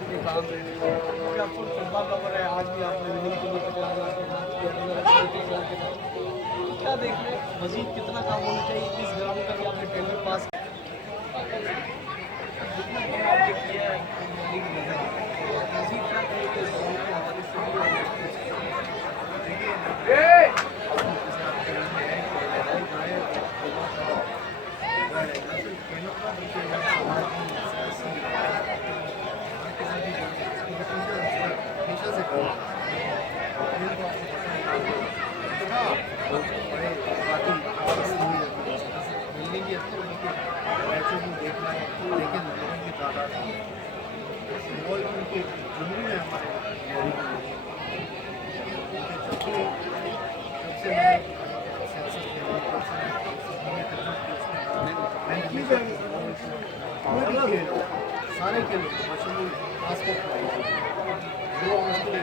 renovation के काम क्योंकि आपको तजुर्बा खबर है, आज भी आपने विनिंग के लिए कितना क्या देख रहे हैं मजीद कितना काम होना चाहिए इस ग्राउंड का भी आपने टेंडर पास जितना काम आपने किया है मजीद क्या करेंगे इस ग्राउंड के हवाले से देखना है लेकिन लोगों की तादाद माहौल उनके जुनून है हमारे जबसे मैं सियासत सारे के लोग मशहूर खासकर जो मुश्किल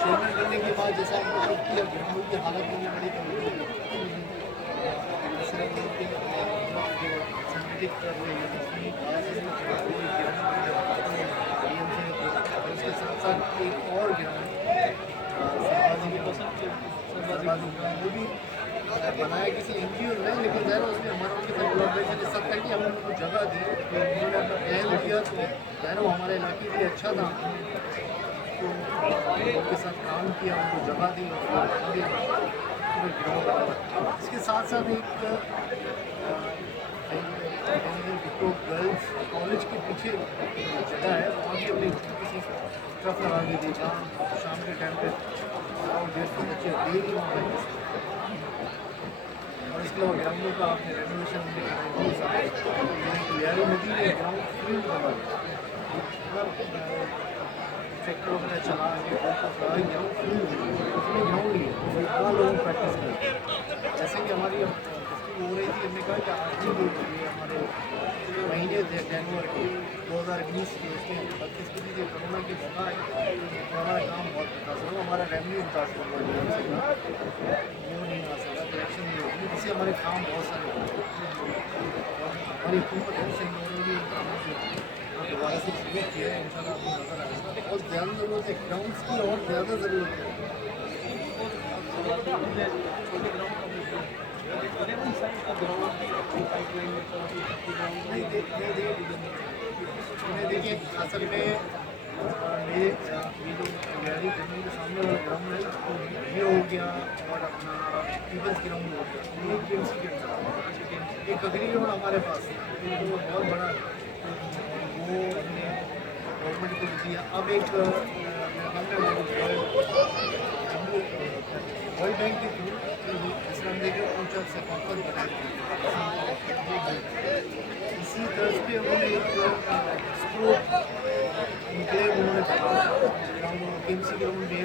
चेयरमैन बनने के बाद जैसा हमने किया ग्रामीण की हालत में बड़ी कमजोर उसके साथ साथ एक और वो भी बनाया किसी NGO ने, लेकिन ज़्यादा उसमें हमारा उनके साथ कोलैबोरेशन इस सब था कि हमने उनको जगह दी तो उन्होंने अपना पहल किया तो ज़्यादा वो हमारे इलाके के लिए अच्छा था तो उनके साथ काम किया, उनको जगह दी और इसके साथ साथ एक गर्ल्स कॉलेज के पीछे जगह है वहाँ भी अपनी किसी ट्रफ लगा दी थी जहाँ शाम के टाइम पे 150 बच्चे डेली वहाँ पे और इसके अलावा ग्राउंडों का आपने रेनोवेशन लियारी नदी में ग्राउंड फील्ड बना ट्रैक्टर वगैरह चला के ग्राउंड फील्ड उसमें ग्राउंड ही है वहाँ लोग प्रैक्टिस करते हैं जैसे कि हमारी हो रही थी हमने कहा कि आखिरी जो हमारे महीने थे जनवरी 2020 के उसमें 32 की जो कोरोना की दफा है तो हमारा काम बहुत मुतासर हुआ, हमारा रेवेन्यू मुतासर हुआ वो नहीं आ सका कलेक्शन नहीं होगी जिससे हमारे काम बहुत सारे हमारी हुकूमत है उससे दोबारा से शुरू किया है इंशाल्लाह आपको नजर आएगा बहुत ज़्यादा ज़रूरत है ग्राउंड्स की और ज़्यादा ज़रूरत है छोटे देखिए असल में मेरे ये जो गैलरी जमीन के सामने वाला ग्राउंड है ये हो गया और अपना पीपल्स ग्राउंड हो गया ये KMC के अंदर एक ककरी ग्राउंड हमारे पास है वो बहुत बड़ा वो हमने गवर्नमेंट को दिया अब एक वर्ल्ड बैंक के थ्रू इस्लाम देकर ऊंचा से कॉन्फ्रेंस बनाई इसी तर्ज पे उन्होंने एक स्पोर्ट इनक्लेव उन्होंने KMC ग्राउंड में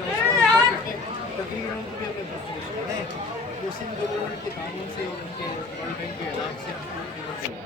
तकरी ग्राउंड को भी हमें प्रपोज है तो सिंध गवर्नमेंट के कानून से और उनके वर्ल्ड बैंक के इलाज से